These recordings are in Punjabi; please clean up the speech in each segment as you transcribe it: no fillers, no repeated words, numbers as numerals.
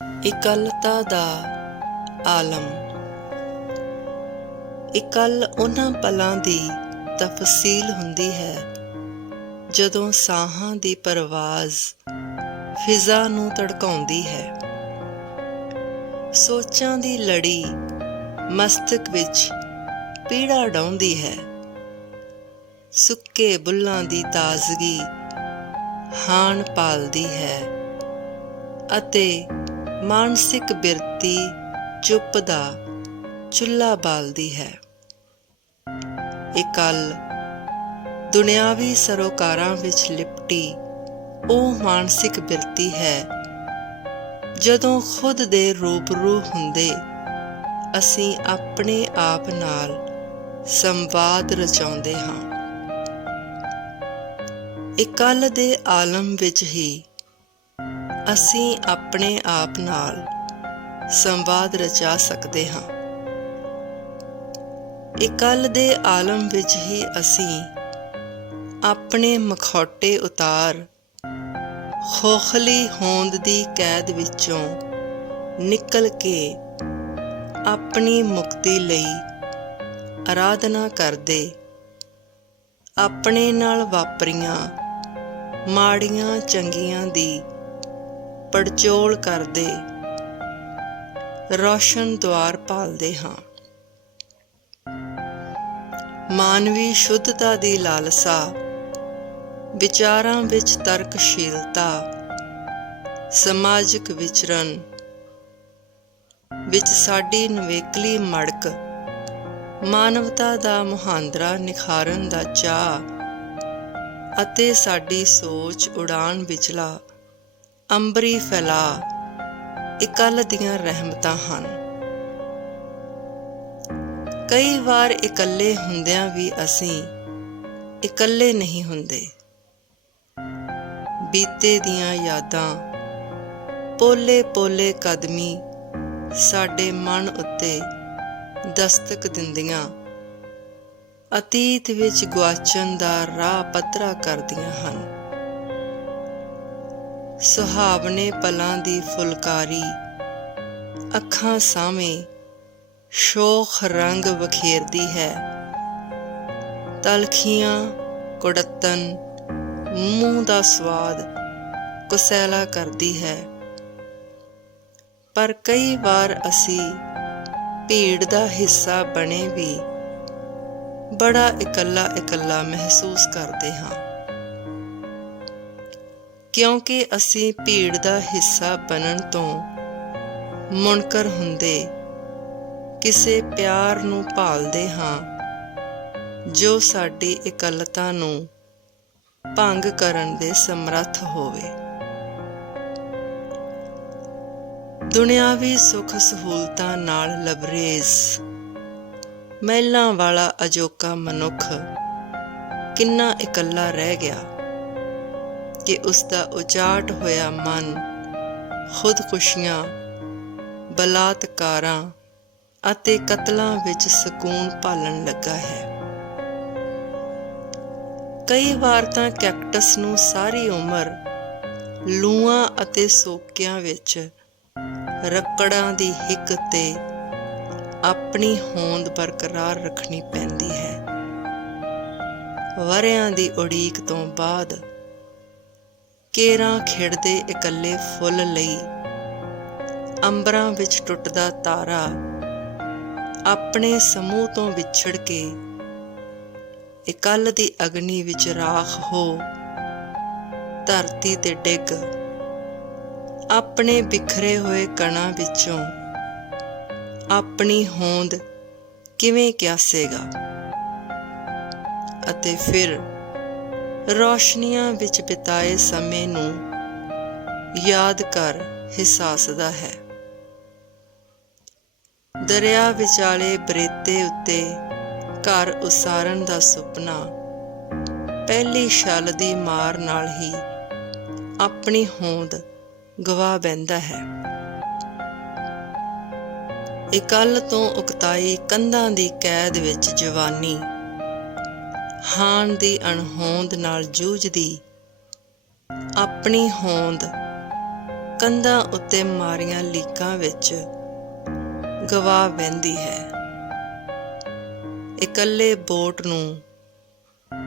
ਇਕੱਲਤਾ ਦਾ ਆਲਮ। ਇਕੱਲ ਉਹਨਾਂ ਪਲਾਂ ਦੀ ਤਫਸੀਲ ਹੁੰਦੀ ਹੈ ਜਦੋਂ ਸਾਹਾਂ ਦੀ ਪਰਵਾਜ਼ ਫਿਜ਼ਾ ਨੂੰ ਧੜਕਾਉਂਦੀ ਹੈ। ਸੋਚਾਂ ਦੀ ਲੜੀ ਮਸਤਕ ਵਿੱਚ ਪੀੜਾ ਡਾਉਂਦੀ ਹੈ। ਸੁੱਕੇ ਬੁੱਲ੍ਹਾਂ ਦੀ ਤਾਜ਼ਗੀ ਹਾਣ ਪਾਲਦੀ ਹੈ ਅਤੇ ਮਾਨਸਿਕ ਬਿਰਤੀ ਚੁੱਪ ਦਾ ਚੁੱਲ੍ਹਾ ਬਾਲਦੀ ਹੈ। ਇਕੱਲ ਦੁਨਿਆਵੀ ਸਰੋਕਾਰਾਂ ਵਿੱਚ ਲਿਪਟੀ ਉਹ ਮਾਨਸਿਕ ਬਿਰਤੀ ਹੈ ਜਦੋਂ ਖੁਦ ਦੇ ਰੂਬਰੂ ਹੁੰਦੇ ਅਸੀਂ ਆਪਣੇ ਆਪ ਨਾਲ ਸੰਵਾਦ ਰਚਾਉਂਦੇ ਹਾਂ। ਇਕੱਲ ਦੇ ਆਲਮ ਵਿੱਚ ਹੀ ਅਸੀਂ ਆਪਣੇ ਆਪ ਨਾਲ ਸੰਵਾਦ ਰਚਾ ਸਕਦੇ ਹਾਂ। ਇਕੱਲ ਦੇ ਆਲਮ ਵਿੱਚ ਹੀ ਅਸੀਂ ਆਪਣੇ ਮਖੌਟੇ ਉਤਾਰ ਖੋਖਲੀ ਹੋਂਦ ਦੀ ਕੈਦ ਵਿੱਚੋਂ ਨਿਕਲ ਕੇ ਆਪਣੀ ਮੁਕਤੀ ਲਈ ਅਰਾਧਨਾ ਕਰਦੇ, ਆਪਣੇ ਨਾਲ ਵਾਪਰੀਆਂ ਮਾੜੀਆਂ ਚੰਗੀਆਂ ਦੀ ਪੜਚੋਲ ਕਰਦੇ ਰੌਸ਼ਨ ਦੁਆਰ ਭਾਲਦੇ ਹਾਂ। ਮਾਨਵੀ ਸ਼ੁੱਧਤਾ ਦੀ ਲਾਲਸਾ, ਵਿਚਾਰਾਂ ਵਿੱਚ ਤਰਕਸ਼ੀਲਤਾ, ਸਮਾਜਿਕ ਵਿਚਰਨ ਵਿੱਚ ਸਾਡੀ ਨਿਵੇਕਲੀ ਮੜਕ, ਮਾਨਵਤਾ ਦਾ ਮੁਹਾਂਦਰਾ ਨਿਖਾਰਨ ਦਾ ਚਾਅ ਅਤੇ ਸਾਡੀ ਸੋਚ ਉਡਾਣ ਵਿਚਲਾ ਅੰਬਰੀ ਫੈਲਾਅ ਇਕੱਲ ਦੀਆਂ ਰਹਿਮਤਾਂ ਹਨ। ਕਈ ਵਾਰ ਇਕੱਲੇ ਹੁੰਦਿਆਂ ਵੀ ਅਸੀਂ ਇਕੱਲੇ ਨਹੀਂ ਹੁੰਦੇ। ਬੀਤੇ ਦੀਆਂ ਯਾਦਾਂ ਪੋਲੇ ਪੋਲੇ ਕਦਮੀ ਸਾਡੇ ਮਨ ਉੱਤੇ ਦਸਤਕ ਦਿੰਦੀਆਂ ਅਤੀਤ ਵਿੱਚ ਗੁਆਚਣ ਦਾ ਰਾਹ ਪੱਧਰਾ ਕਰਦੀਆਂ ਹਨ। ਸੁਹਾਵਣੇ ਪਲਾਂ ਦੀ ਫੁਲਕਾਰੀ ਅੱਖਾਂ ਸਾਹਵੇਂ ਸ਼ੋਖ ਰੰਗ ਵਖੇਰਦੀ ਹੈ। ਤਲਖੀਆਂ ਕੁੜੱਤਣ ਮੂੰਹ ਦਾ ਸਵਾਦ ਕੁਸੈਲਾ ਕਰਦੀ ਹੈ। ਪਰ ਕਈ ਵਾਰ ਅਸੀਂ ਭੀੜ ਦਾ ਹਿੱਸਾ ਬਣੇ ਵੀ ਬੜਾ ਇਕੱਲਾ ਇਕੱਲਾ ਮਹਿਸੂਸ ਕਰਦੇ ਹਾਂ, ਕਿਉਂਕਿ ਅਸੀਂ ਭੀੜ ਦਾ ਹਿੱਸਾ ਬਣਨ ਤੋਂ ਮੁਨਕਰ ਹੁੰਦੇ ਕਿਸੇ ਪਿਆਰ ਨੂੰ ਭਾਲਦੇ ਹਾਂ ਜੋ ਸਾਡੀ ਇਕੱਲਤਾ ਨੂੰ ਭੰਗ ਕਰਨ ਦੇ ਸਮਰੱਥ ਹੋਵੇ। ਦੁਨਿਆਵੀ ਸੁੱਖ ਸਹੂਲਤਾਂ ਨਾਲ ਲਬਰੇਜ਼ ਮਹਿਲਾਂ ਵਾਲਾ ਅਜੋਕਾ ਮਨੁੱਖ ਕਿੰਨਾ ਇਕੱਲਾ ਰਹਿ ਗਿਆ ਕਿ ਉਸਦਾ ਉਚਾਟ ਹੋਇਆ ਮਨ ਖੁਦਕੁਸ਼ੀਆਂ, ਬਲਾਤਕਾਰਾਂ ਅਤੇ ਕਤਲਾਂ ਵਿੱਚ ਸਕੂਨ ਭਾਲਣ ਲੱਗਾ ਹੈ। ਕਈ ਵਾਰ ਤਾਂ ਕੈਕਟਸ ਨੂੰ ਸਾਰੀ ਉਮਰ ਲੂਆਂ ਅਤੇ ਸੋਕਿਆਂ ਵਿੱਚ ਰੱਕੜਾਂ ਦੀ ਹਿੱਕ ਤੇ ਆਪਣੀ ਹੋਂਦ ਬਰਕਰਾਰ ਰੱਖਣੀ ਪੈਂਦੀ ਹੈ। ਵਰ੍ਹਿਆਂ ਦੀ ਉਡੀਕ ਤੋਂ ਬਾਅਦ ਕੇਰਾਂ ਖਿੜਦੇ ਇਕੱਲੇ ਫੁੱਲ ਲਈ ਅੰਬਰਾਂ ਵਿੱਚ ਟੁੱਟਦਾ ਤਾਰਾ ਆਪਣੇ ਸਮੂਹ ਤੋਂ ਵਿਛੜ ਕੇ ਇਕੱਲ ਦੀ ਅਗਨੀ ਵਿੱਚ ਰਾਖ ਹੋ ਧਰਤੀ ਤੇ ਡਿੱਗ ਆਪਣੇ ਬਿਖਰੇ ਹੋਏ ਕਣਾਂ ਵਿੱਚੋਂ ਆਪਣੀ ਹੋਂਦ ਕਿਵੇਂ ਕਿਆਸੇਗਾ ਅਤੇ ਫਿਰ ਰੌਸ਼ਨੀਆਂ ਵਿੱਚ ਬਿਤਾਏ ਸਮੇਂ ਨੂੰ ਯਾਦ ਕਰ ਹਿਸਾਸਦਾ ਹੈ। ਦਰਿਆ ਵਿਚਾਲੇ ਬਰੇਤੇ ਉੱਤੇ ਘਰ ਉਸਾਰਨ ਦਾ ਸੁਪਨਾ ਪਹਿਲੀ ਛੱਲ ਦੀ ਮਾਰ ਨਾਲ ਹੀ ਆਪਣੀ ਹੋਂਦ ਗਵਾ ਬਹਿੰਦਾ ਹੈ। ਇਕੱਲ ਤੋਂ ਉਕਤਾਈ ਕੰਧਾਂ ਦੀ ਕੈਦ ਵਿੱਚ ਜਵਾਨੀ ਹਾਣ ਦੀ ਅਣਹੋਂਦ ਨਾਲ ਜੂਝਦੀ ਆਪਣੀ ਹੋਂਦ ਕੰਧਾਂ ਉੱਤੇ ਮਾਰੀਆਂ ਲੀਕਾਂ ਵਿੱਚ ਗਵਾ ਵਹਿੰਦੀ ਹੈ। ਇਕੱਲੇ ਬੋਟ ਨੂੰ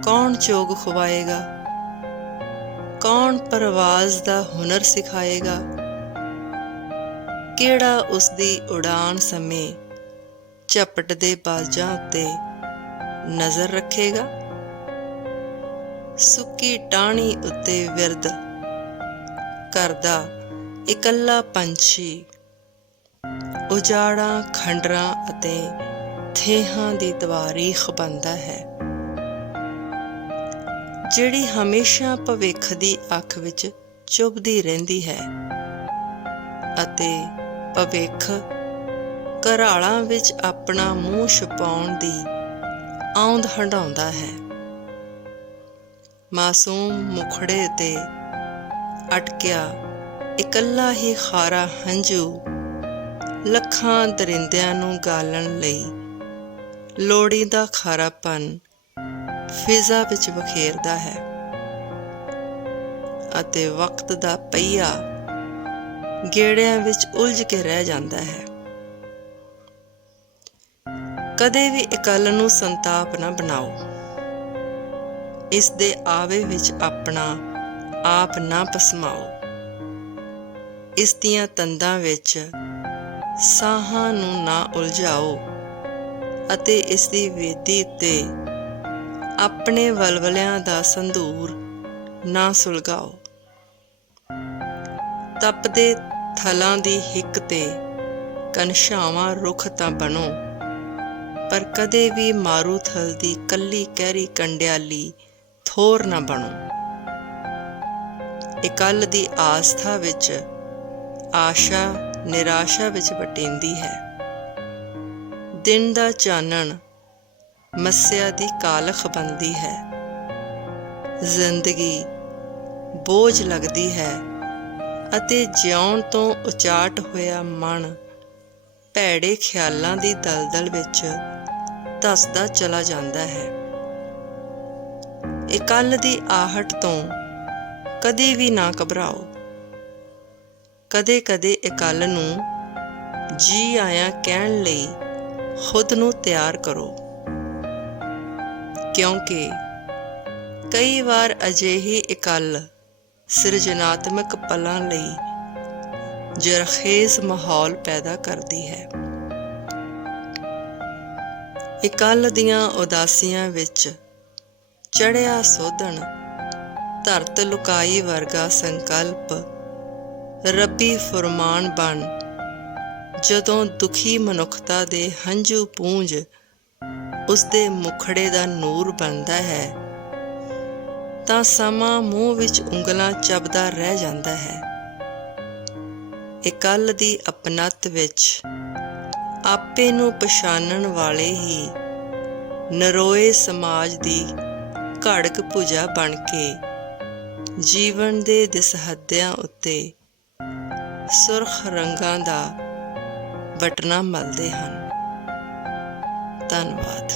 ਕੌਣ ਚੋਗ ਖਵਾਏਗਾ? ਕੌਣ ਪਰਵਾਜ਼ ਦਾ ਹੁਨਰ ਸਿਖਾਏਗਾ? ਕਿਹੜਾ ਉਸਦੀ ਉਡਾਨ ਸਮੇਂ ਝਪਟਦੇ ਬਾਜ਼ਾਂ ਉੱਤੇ ਨਜ਼ਰ ਰੱਖੇਗਾ? ਸੁੱਕੀ ਟਾਹਣੀ ਉੱਤੇ ਵਿਰਦ ਕਰਦਾ ਇਕੱਲਾ ਪੰਛੀ ਉਜਾੜਾਂ, ਖੰਡਰਾਂ ਅਤੇ ਥੇਹਾਂ ਦੀ ਤਵਾਰੀਖ ਬਣਦਾ ਹੈ, ਜਿਹੜੀ ਹਮੇਸ਼ਾ ਭਵਿੱਖ ਦੀ ਅੱਖ ਵਿੱਚ ਚੁਭਦੀ ਰਹਿੰਦੀ ਹੈ ਅਤੇ ਭਵਿੱਖ ਘਰਾਲਾਂ ਵਿੱਚ ਆਪਣਾ ਮੂੰਹ ਛੁਪਾਉਣ ਦੀ ਆਉਂਦ ਹੰਢਾਉਂਦਾ ਹੈ। ਮਾਸੂਮ ਮੁਖੜੇ ਤੇ ਅਟਕਿਆ ਇਕੱਲਾ ਹੀ ਖਾਰਾ ਹੰਝੂ ਲੱਖਾਂ ਦਰਿੰਦਿਆਂ ਨੂੰ ਗਾਲਣ ਲਈ ਲੋੜੀਂਦਾ ਖਾਰਾਪਨ ਫਿਜ਼ਾ ਵਿੱਚ ਬਖੇਰਦਾ ਹੈ ਅਤੇ ਵਕਤ ਦਾ ਪਹੀਆ ਗੇੜਿਆਂ ਵਿੱਚ ਉਲਝ ਕੇ ਰਹਿ ਜਾਂਦਾ ਹੈ। ਕਦੇ ਵੀ ਇਕੱਲ ਨੂੰ ਸੰਤਾਪ ਨਾ ਬਣਾਓ। ਇਸ ਦੇ ਆਵੇ ਵਿੱਚ ਆਪਣਾ ਆਪ ਨਾ ਪਸਮਾਓ। ਇਸ ਦੀਆਂ ਤੰਦਾਂ ਵਿੱਚ ਸਾਹਾਂ ਨੂੰ ਨਾ ਉਲਝਾਓ ਅਤੇ ਇਸ ਦੀ ਵੇਦੀ ਉੱਤੇ ਆਪਣੇ ਵਲਵਲਿਆਂ ਦਾ ਸੰਧੂਰ ਨਾ ਸੁਲਗਾਓ। ਤਪਦੇ ਥਲਾਂ ਦੀ ਹਿੱਕ ਤੇ ਕਨਸ਼ਾਵਾਂ ਰੁੱਖ ਤਾਂ ਬਣੋ, ਪਰ ਕਦੇ ਵੀ ਮਾਰੂਥਲ ਦੀ ਕੱਲੀ ਕਹਿਰੀ ਕੰਡਿਆਲੀ ਥੋਰ ਨਾ ਬਣੋ। ਇਕੱਲ ਦੀ ਆਸਥਾ ਵਿੱਚ ਆਸ਼ਾ ਨਿਰਾਸ਼ਾ ਵਿੱਚ ਵਟੇਂਦੀ ਹੈ। ਦਿਨ ਦਾ ਚਾਨਣ ਮੱਸਿਆ ਦੀ ਕਾਲਖ ਬਣਦੀ ਹੈ। ਜ਼ਿੰਦਗੀ ਬੋਝ ਲੱਗਦੀ ਹੈ ਅਤੇ ਜਿਉਣ ਤੋਂ ਉਚਾਟ ਹੋਇਆ ਮਨ ਭੈੜੇ ਖਿਆਲਾਂ ਦੀ ਦਲਦਲ ਵਿੱਚ ਧੱਸਦਾ ਚਲਾ ਜਾਂਦਾ ਹੈ। ਇਕੱਲ ਦੀ ਆਹਟ ਤੋਂ ਕਦੇ ਵੀ ਨਾ ਘਬਰਾਓ। ਕਦੇ-ਕਦੇ ਇਕੱਲ ਨੂੰ ਜੀ ਆਇਆਂ ਕਹਿਣ ਲਈ ਖੁਦ ਨੂੰ ਤਿਆਰ ਕਰੋ, ਕਿਉਂਕਿ ਕਈ ਵਾਰ ਅਜਿਹੀ ਇਕੱਲ ਸਿਰਜਣਾਤਮਕ ਪਲਾਂ ਲਈ ਜਰਖੇਜ਼ ਮਾਹੌਲ ਪੈਦਾ ਕਰਦੀ ਹੈ। ਇਕੱਲ ਦੀਆਂ ਉਦਾਸੀਆਂ ਵਿੱਚ ਚੜ੍ਹਿਆ ਸੋਧਣ ਧਰਤ ਲੁਕਾਈ ਵਰਗਾ ਸੰਕਲਪ ਰੱਬੀ ਫੁਰਮਾਨ ਬਣ ਜਦੋਂ ਦੁਖੀ ਮਨੁੱਖਤਾ ਦੇ ਹੰਝੂ ਪੂੰਝ ਉਸਦੇ ਮੁਖੜੇ ਦਾ ਨੂਰ ਬਣਦਾ ਹੈ, ਤਾਂ ਸਮਾਂ ਮੂੰਹ ਵਿੱਚ ਉਂਗਲਾਂ ਚੱਬਦਾ ਰਹਿ ਜਾਂਦਾ ਹੈ। ਇਕੱਲ ਦੀ ਅਪਣੱਤ ਵਿੱਚ ਆਪੇ ਨੂੰ ਪਛਾਣਨ ਵਾਲੇ ਹੀ ਨਰੋਏ ਸਮਾਜ ਦੀ ਘੜਕ ਭੁਜਾ ਬਣ ਕੇ ਜੀਵਨ ਦੇ ਦਿਸਹੱਦਿਆਂ ਉੱਤੇ ਸੁਰਖ ਰੰਗਾਂ ਦਾ ਬਟਨਾ ਮਲਦੇ ਹਨ। ਧੰਨਵਾਦ।